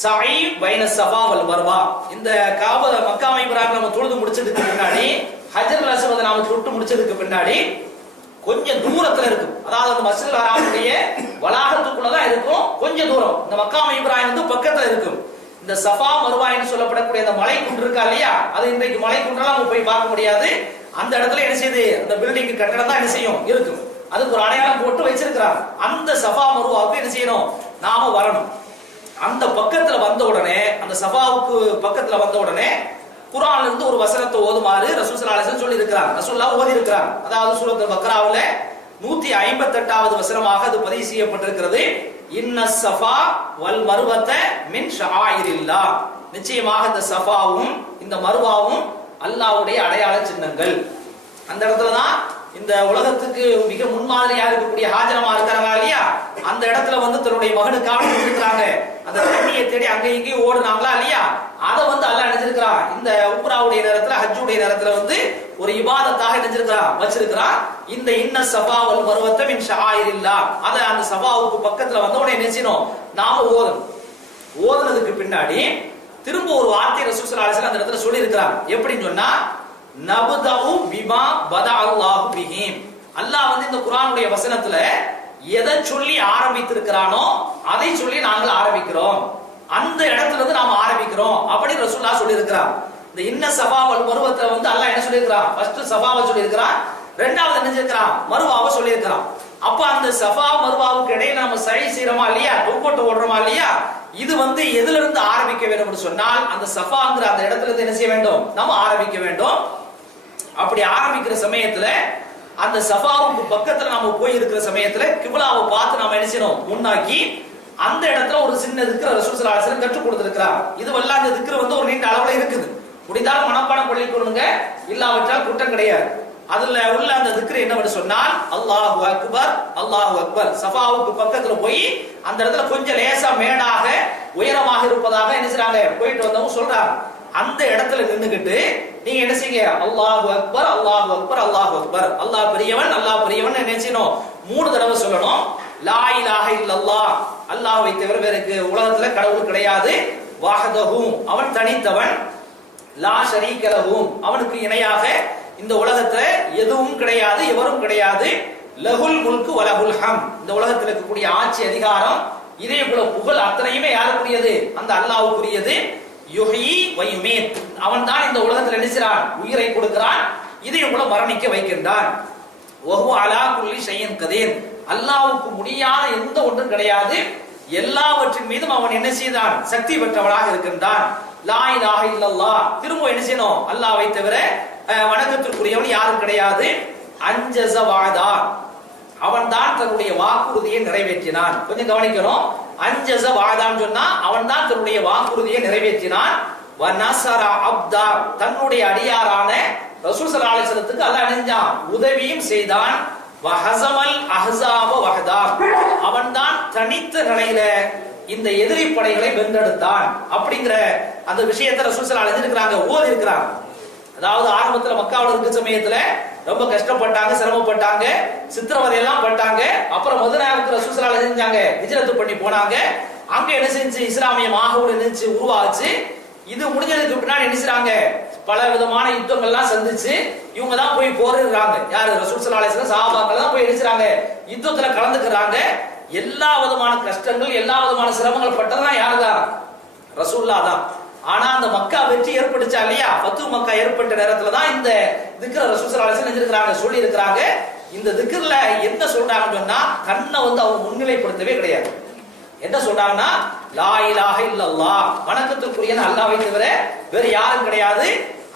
சை பைன ஸஃபா வல் மர்வா. இந்த மக்கா இப்ராஹிம் நம்ம தொழுது முடிச்சதுக்கு பின்னாடி ஹஜ்ருல் அஸ்வத் நாம தொட்டு முடிச்சதுக்கு பின்னாடி கொஞ்சம் தூரத்துல இருக்கும். அதாவது அந்த மஸ்ஜிதுல் ஹராமுடைய வளாகத்துக்குள்ள தான் இருக்கும். கொஞ்சம் தூரம் இந்த மக்கா இப்ராஹிம் வந்து பக்கத்துல இருக்கும். இந்த சஃபா மர்வா என்று சொல்லப்படக்கூடிய அந்த மலை குன்று இருக்கா இல்லையா, அது இன்றைக்கு மலை குன்றெல்லாம் நம்ம போய் பார்க்க முடியாது. அந்த இடத்துல என்ன செய்யுது, அந்த பில்டிங் கட்டடம் தான் என்ன செய்யும் இருக்கும். அதுக்கு ஒரு அடையாளம் போட்டு வச்சிருக்கிறாங்க. அந்த சஃபா மர்வாவுக்கு என்ன செய்யணும், நாம வரணும். அந்த பக்கத்துல வந்த உடனே, அந்த சஃபாவுக்கு பக்கத்துல வந்த உடனே குர்ஆன்ல இருந்து ஒரு வசனத்தை ஓதுமாறு ரசூல் ஸல்லல்லாஹு அலைஹி வஸல்லம் சொல்லி இருக்கிறாங்க. ரசூலுல்லாஹ் ஓதி இருக்கிறாங்க. அதாவது சூரத்துல் பக்ராவுல 158வது வசனமாக அது பதிவு செய்யப்பட்டிருக்கிறது. இன்ன ஸஃபா வல் மர்வத மின் ஷஆயிரில்லாஹ். நிச்சயமாக இந்த சஃபாவும் இந்த மர்வாவும் அல்லாஹ்வுடைய அடையாள சின்னங்கள். அந்த இடத்துல தான் இந்த உலகத்துக்கு மிக முன்மாதிரியா இருக்கக்கூடிய ஹாஜரமா இருக்காங்க இல்லையா, அந்த இடத்துல வந்து தன்னுடைய மகனுக்காக வச்சிருக்காங்க. அந்த தண்ணியை தேடி அங்க இங்கேயும் ஓடுனாங்களா இல்லையா, அதை வந்து அல்லாஹ் நினைச்சிருக்கிறான். இந்த உம்ராவுடைய நேரத்துல, ஹஜ்ஜுடைய நேரத்துல வந்து ஒரு இபாதத்தாக நினைச்சிருக்கிறான், வச்சிருக்கிறான். இந்த இன்ன ஸஃபா வல் மர்வத மின் ஷஆயிரில்லாஹ், அத அந்த ஸஃபாவுக்கு பக்கத்துல வந்த உடனே நினைச்சினோம் நாம ஓதணும். ஓதுனதுக்கு பின்னாடி திரும்ப ஒரு வார்த்தை ரசூல் ஸல்லல்லாஹு அலைஹி வஸல்லம் அந்த இடத்துல சொல்லி இருக்கிறாங்க. எப்படின்னு சொன்னா, நபதஉ பிமா பதா அல்லாஹு பிஹி. அல்லாஹ் வந்து இந்த குர்ஆனுடைய வசனத்துல எதை சொல்லி ஆரம்பித்திருக்கிறானோ அதை சொல்லி நாங்கள் ஆரம்பிக்கிறோம். அந்த இடத்துல இருந்து நாம ஆரம்பிக்கிறோம் அப்படி ரசூலுல்லாஹ் சொல்லி இருக்கிறார். இந்த இன்ன ஸஃபா வல் மர்வத்துல வந்து அல்லாஹ் என்ன சொல்லி இருக்கிறான், ஃபர்ஸ்ட் ஸஃபாவை சொல்லி இருக்கிறான், இரண்டாவது என்ன சொல்லிருக்கிறான், மர்வாவை சொல்லி இருக்கிறான். அப்ப அந்த ஸஃபா மர்வாவுக்கு இடையில நம்ம சை செய்றோமா இல்லையா, தொங்கோட்டு ஓடுறோமா இல்லையா, இது வந்து எதுல இருந்து ஆரம்பிக்க வேண்டும் சொன்னால் அந்த ஸஃபாங்கிற அந்த இடத்துல இருந்து என்ன செய்ய வேண்டும், நம்ம ஆரம்பிக்க வேண்டும். அப்படி ஆரம்பிக்கிற சமயத்துல அந்த ஸஃபாவுக்கு பக்கத்துல நாம போய் இருக்கிற சமயத்துல கிப்லாவை பார்த்து நாம என்ன செய்யணும், முன்னாக்கி அந்த இடத்துல ஒரு சின்ன திக்ர் ரசூல் ஸல்லல்லாஹு அலைஹி வஸல்லம் கற்றுக் கொடுத்திருக்கிறார். இதுவெல்லாம் அந்த திக்ர் வந்து ஒரு நீண்ட அளவுல இருக்குது. முடிந்தால் மனப்பாடம் பண்ணிக்கொள்ளுங்க, இல்லாவிட்டால் குற்றம் கிடையாது. அதுல உள்ள அந்த திக்ர் என்னன்னு சொன்னால் அல்லாஹு அக்பர் அல்லாஹு அக்பர். ஸஃபாவுக்கு பக்கத்துல போய் அந்த இடத்துல கொஞ்சம் லேசா மேடாக உயரமாக இருப்பதாக என்ன செய்றாங்க, போயிட்டு வந்தவங்க சொல்றாங்க. அந்த இடத்துல நின்னுகிட்டு நீங்க என்ன செய்யுங்க, அல்லாஹு அக்பர் அல்லாஹு அக்பர் அல்லாஹு அக்பர், அல்லாஹ் பெரியவன் அல்லாஹ் பெரியவன் என்ன செய்யணும், 3 தடவை சொல்லணும். லா இலாஹ இல்லல்லாஹ், அல்லாஹ்வை தவிர வேற உலகத்துல கடவுள் கிடையாது. வஹதஹு, அவன் தனித்தவன். லா ஷரீக லஹு, அவனுக்கு இணையாக இந்த உலகத்துல எதுவும் கிடையாது, எவரும் கிடையாது. லஹுல் முல்கு வ லஹுல் ஹம், இந்த உலகத்துல இருக்கக்கூடிய ஆட்சி அதிகாரம் இதே போல புகழ் அத்தனையுமே யாருக்குரியது, அந்த அல்லாஹ்வுக்குரியது. யுஹ்யி வ யுமீத், அவன் தான் இந்த உலகத்துல நினைச்சான் உயிரை கொடுக்கிறான், இதே போல மரணிக்க வைக்கின்றான். வஹு அலா குல்லி ஷைஇன் கதீர், அல்லாஹ்வுக்கு முடியாத எந்த ஒன்றும் கிடையாது, எல்லாவற்றின் மீதும் அவன் என்ன செய்தான், சக்தி பெற்றவனாக இருக்கின்றான். லா இலாஹ இல்லல்லாஹ், திரும்ப என்ன செய்யணும், அல்லாஹ்வை தவிர வணக்கத்திற்குரியவன் யாரும் கிடையாது. அன்ஜஸ வாதா, அவன் தான் தன்னுடைய வாக்குறுதியை நிறைவேற்றினான். கொஞ்சம் கவனிக்கணும், அன்ஜஸ வாதான்னு சொன்னா அவன் தான் தன்னுடைய வாக்குறுதியை நிறைவேற்றினான். வ நஸர அப்தா, தன்னுடைய அடியாரான ரசூல் ஸல்லல்லாஹு அலைஹி வஸல்லத்துக்கு அல்லாஹ் அணிஞ்சான், உதவியும் செய்தான். வ ஹஸமல் அஹ்ஸாப வஹதா, அவன் தான் தனித்த நிலையில இந்த எதிரி படைகளை வென்றெடுத்தான். அப்படிங்கிற அந்த விஷயத்தை ரசூல் ஸல்லல்லாஹு அலைஹி வஸல்லம் இருக்கிறாங்க, ஓதி இருக்கிறாங்க. அதாவது ஆரம்பத்துல மக்காவுல இருக்க சமயத்துல ரொம்ப கஷ்டப்பட்டாங்க, சிரமப்பட்டாங்க, சித்திரவதை எல்லாம் பட்டாங்க. அப்புறம் மதீனாவுக்கு ரசூல் ஸல்லல்லாஹு அலைஹி வஸல்லம் செஞ்சாங்க, ஹிஜ்ரத் பண்ணி போனாங்க. அங்க என்ன செஞ்சு இஸ்லாமிய மாஹவுல் நினைச்சு உருவாச்சு. இது முடிஞ்சதுக்கு பின்னாடி என்ன செய்றாங்க, பல விதமான யுத்தங்கள்லாம் சந்திச்சு இவங்க தான் போய் போரிடுறாங்க. யாரு, ரசூல் ஸல்லல்லாஹு அலைஹி வஸல்லம் சஹாபாக்கள் தான் போய் என்ன யுத்தத்துல கலந்துக்கிறாங்க. எல்லா விதமான கஷ்டங்கள், எல்லா விதமான சிரமங்கள் பட்டதான் யாருதான், ரசூலுல்லாஹ் தான். ஆனா அந்த மக்கா வெற்றி ஏற்பட்டுச்சா இல்லையா, ஃபத்து மக்கா ஏற்பட்ட நேரத்துல தான் இந்த திக்ர ரசூல் ஸல்லல்லாஹு அலைஹி வஸல்லம் இருக்கிறாங்க, சொல்லி இருக்கிறாங்க. இந்த திக்ர்ல என்ன சொல்றாங்கன்னு சொன்னா, தன்னை வந்து அவங்க முன்னிலைப்படுத்தவே கிடையாது. என்ன சொல்றாங்கன்னா, லா இலாஹ இல்லல்லாஹ், வணக்கத்துக்குரியவன் அல்லாஹ்வை தவிர வேற யாரும் கிடையாது.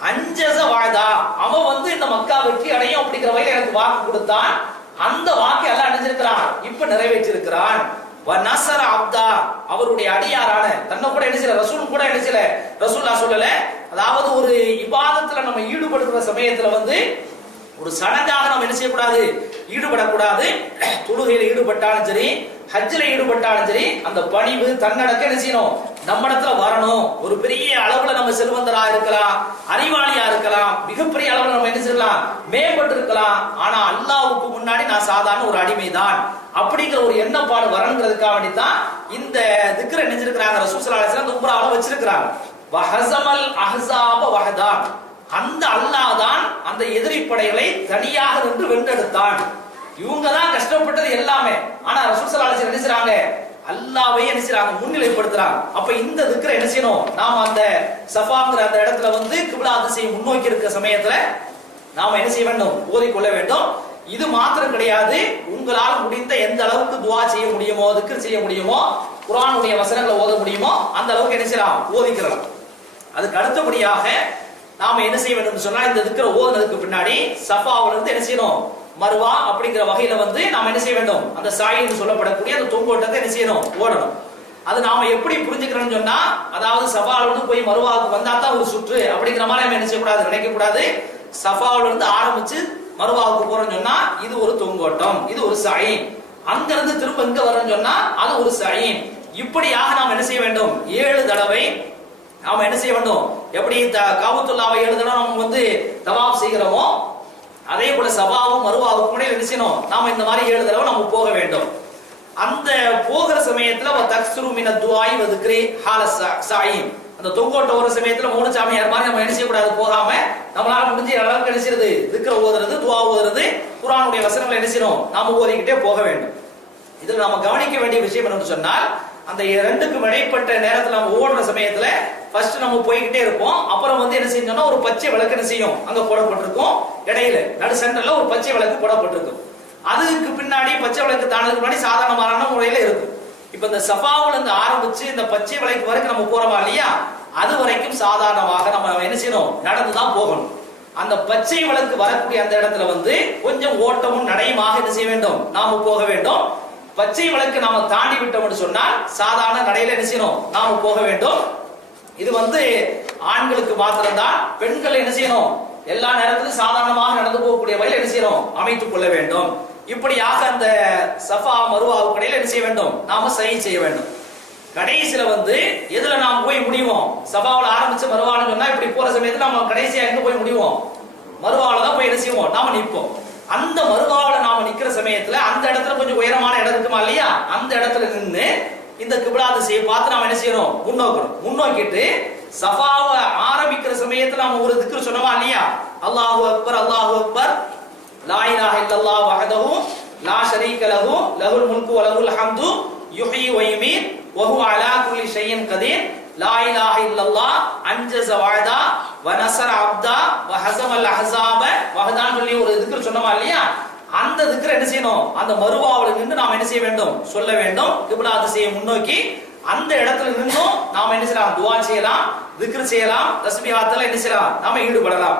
அன்ஜஸ வாதா, அவன் வந்து இந்த மக்கா வெற்றி அடையும் அப்படிங்கிற வகையில எனக்கு வாக்கு கொடுத்தான். அந்த வாக்கை அல்லாஹ் அடைஞ்சிருக்கிறான், இப்ப நிறைவேற்றி இருக்கிறான். வ நஸர அப்தா, அவருடைய அடியாரான தன்னை கூட என்ன செய்யல, ரசூல் கூட என்ன செய்யல, ரசூலுல்லாஹ் சொல்லல. அதாவது ஒரு இபாதத்துல நம்ம ஈடுபடுகிற சமயத்துல வந்து ஒரு சடங்காக நம்ம என்ன செய்யக்கூடாது, ஈடுபடக்கூடாது. தொழுகையில ஈடுபட்டாலும் சரி, ஹஜ்ஜில ஈடுபட்டாலும் சரி, அந்த பணிவு தன்னடக்கம் என்ன செய்யணும், நம்ம இடத்துல வரணும். ஒரு பெரிய அளவுல நம்ம செல்வந்தரா இருக்கலாம், அறிவாளியா இருக்கலாம், மிகப்பெரிய அளவுல நம்ம என்ன செய்யலாம், மேம்பட்டு இருக்கலாம். ஆனா அல்லாஹ்வுக்கு முன்னாடி நான் சாதாரண ஒரு அடிமைதான் அப்படிங்கிற ஒரு எண்ணப்பாடு வரணுங்கிறதுக்காக வேண்டித்தான் இந்த திக்ர நினைச்சிருக்கிறாங்க ரசூல் ஸல்லல்லாஹு அலைஹி வஸல்லம் அந்த உம்ராவுல வச்சிருக்கிறாங்க. வஹஸமல் அஹ்ஸாப வஹதான், அந்த அல்லாஹ் தான் அந்த எதிரி படைகளை தனியாக நின்று வென்றெடுத்தான். இவங்க தான் கஷ்டப்பட்டது எல்லாமே. ஆனா ரசூல் ஸல்லல்லாஹு அலைஹி வஸல்லம் நினைச்சாங்க அல்லாஹ்வை நினைச்சாங்க, முன்னிலைப்படுத்துறாங்க. அப்ப இந்த திக்ர என்ன செய்யணும், நாம அந்த சஃபாங்கிற அந்த இடத்துல வந்து கிப்லா திசையை முன்னோக்கி இருக்கிற சமயத்துல நாம என்ன செய்ய வேண்டும், ஓதிக்கொள்ள வேண்டும். இது மாத்திரம் கிடையாது, உங்களால் முடிந்த எந்த அளவுக்கு துஆ செய்ய முடியுமோ, திக்ர் செய்ய முடியுமோ, குர்ஆனுடைய வசனங்களை ஓத முடியுமோ அந்த அளவுக்கு என்ன செய்யலாம், ஓதிக்கலாம். அதுக்கு அடுத்தபடியாக நாம என்ன செய்ய வேண்டும் சொன்னா, இந்த திக்ர ஓதுனதுக்கு பின்னாடி சஃபாவுல இருந்து என்ன செய்யணும், மர்வா அப்படிங்கிற வகையில வந்து நாம என்ன செய்ய வேண்டும், அந்த சாய் என்று சொல்லப்படக்கூடிய அந்த தொங்கோட்டத்தை என்ன செய்யணும், ஓடணும். அது நாம எப்படி புரிஞ்சுக்கிறோம்னு சொன்னா, அதாவது சஃபாவுல இருந்து போய் மர்வாவுக்கு வந்தா தான் ஒரு சுற்று அப்படிங்கிற மாதிரி நம்ம என்ன செய்யக்கூடாது, நினைக்க கூடாது. சஃபாவுல இருந்து ஆரம்பிச்சு மர்வாவுக்கு போறோம்னு சொன்னா இது ஒரு தொங்கோட்டம், இது ஒரு சாய். அங்க இருந்து திரும்ப இங்க வரோம்னு சொன்னா அது ஒரு சாய். இப்படியாக நாம் என்ன செய்ய வேண்டும், 7 தடவை நாம என்ன செய்ய வேண்டும், எப்படி காபத்துல்லாவை 7 தடவை நம்ம வந்து தவாப் செய்கிறோமோ அதே போல சஃபாவும் மர்வாவுக்கும் இடையில என்ன செய்யணும், நாம இந்த மாதிரி 7 தடவை நம்ம போக வேண்டும். அந்த போகிற சமயத்துல தக்ஸுரு மின துஆஇ வ திக்ரி ஹால சாயி, அந்த தொங்கோட்ட ஒரு சமயத்துல மௌன சாமியார் மாதிரி நம்ம என்ன செய்ய கூடாது, போகாம நம்மளால முடிஞ்ச அளவுக்கு என்ன செய்யறது, திக்ர ஓதுறது, துஆ ஓதுறது, குர்ஆனுடைய வசனங்களை என்ன செய்யணும், நாம ஓதிக்கிட்டே போக வேண்டும். இதுல நாம கவனிக்க வேண்டிய விஷயம் என்னன்னு சொன்னால், அந்த 2க்கும் இடைப்பட்ட நேரத்துல நம்ம ஓடுற சமயத்துல ஃபர்ஸ்ட் நம்ம போய்கிட்டே இருப்போம். அப்புறம் வந்து என்ன செஞ்சோம்னா ஒரு பச்சை விளக்கு என்ன செய்யும், அங்க போடப்பட்டிருக்கும். இடையில நடு சென்டர்ல ஒரு பச்சை விளக்கு போடப்பட்டிருக்கும். அதுக்கு பின்னாடி பச்சை விளக்கு தானதுக்கு முன்னாடி சாதாரணமான முறையில இருக்கும். இப்ப இந்த சஃபாவுல இருந்து ஆரம்பிச்சு இந்த பச்சை விளக்கு வரைக்கும் நம்ம போறோமா இல்லையா, அது வரைக்கும் சாதாரணமாக நம்ம என்ன செய்யணும், நடந்துதான் போகணும். அந்த பச்சை விளக்கு வரக்கூடிய அந்த இடத்துல வந்து கொஞ்சம் ஓட்டமும் நடையுமாக என்ன செய்ய வேண்டும், நாம போக வேண்டும். பச்சை விளக்கு நாம தாண்டி விட்டோம்னு சொன்னால் சாதாரண நடையில என்ன செய்யணும், நாம போக வேண்டும். இது வந்து ஆண்களுக்கு மாத்திரம்தான். பெண்கள் என்ன செய்யணும், எல்லா நேரத்திலும் சாதாரணமாக நடந்து போகக்கூடிய வகையில் என்ன செய்யணும், அமைத்துக் கொள்ள வேண்டும். இப்படியாக அந்த சஃபா மர்வாவுக்கு இடையில என்ன செய்ய வேண்டும், நாம சை செய்ய வேண்டும். கடைசியில வந்து எதுல நாம் போய் முடிவோம், சஃபாவுல ஆரம்பிச்சு மர்வான்னு சொன்னா இப்படி போற சமயத்துல நம்ம கடைசியா எங்க போய் முடிவோம், மர்வாவுல தான் போய் என்ன செய்வோம், நாம நிற்போம். அந்த மர்வாவுல நாம நிக்கிற சமயத்துல அந்த இடத்துல கொஞ்சம் உயரமான இடம் இருக்குமா இல்லையா, அந்த இடத்துல நின்று இந்த கிப்லா திசையை பார்த்து நாம என்ன செய்யணும், முன்னோக்கணும். முன்னோக்கிட்டு சஃபாவை ஆரம்பிக்கிற சமயத்துல நாம ஒரு திக்ர் சொன்னோமா இல்லையா, அல்லாஹு அக்பர் அல்லாஹு அக்பர் லா இலாஹ இல்லல்லாஹு வஹ்தஹு லா ஷரீக லஹு லஹுல் முல்கு வ லஹுல் ஹம்து யுஹ்யி வ யுமீத் வ ஹுவ அலா குல்லி ஷைஇன் கதீர் லா இலாஹ இல்லல்லாஹ் அன்ஜஸ வஅதா வ நஸர அப்தா வ ஹஸமல் அஹ்ஸாப வஹதான் சொல்லி ஒரு திக்ர் சொன்னோமா இல்லையா, அந்த திக்ர் என்ன செய்யணும், அந்த மர்வாவுல நின்று நாம் என்ன செய்ய வேண்டும், சொல்ல வேண்டும். கிப்லா திசையை முன்னோக்கி அந்த இடத்துல நின்னும் நாம என்ன செய்யலாம், துஆ செய்யலாம், திக்ர் செய்யலாம், தஸ்பீஹாத்துல என்ன செய்யலாம், நாம ஈடுபடலாம்.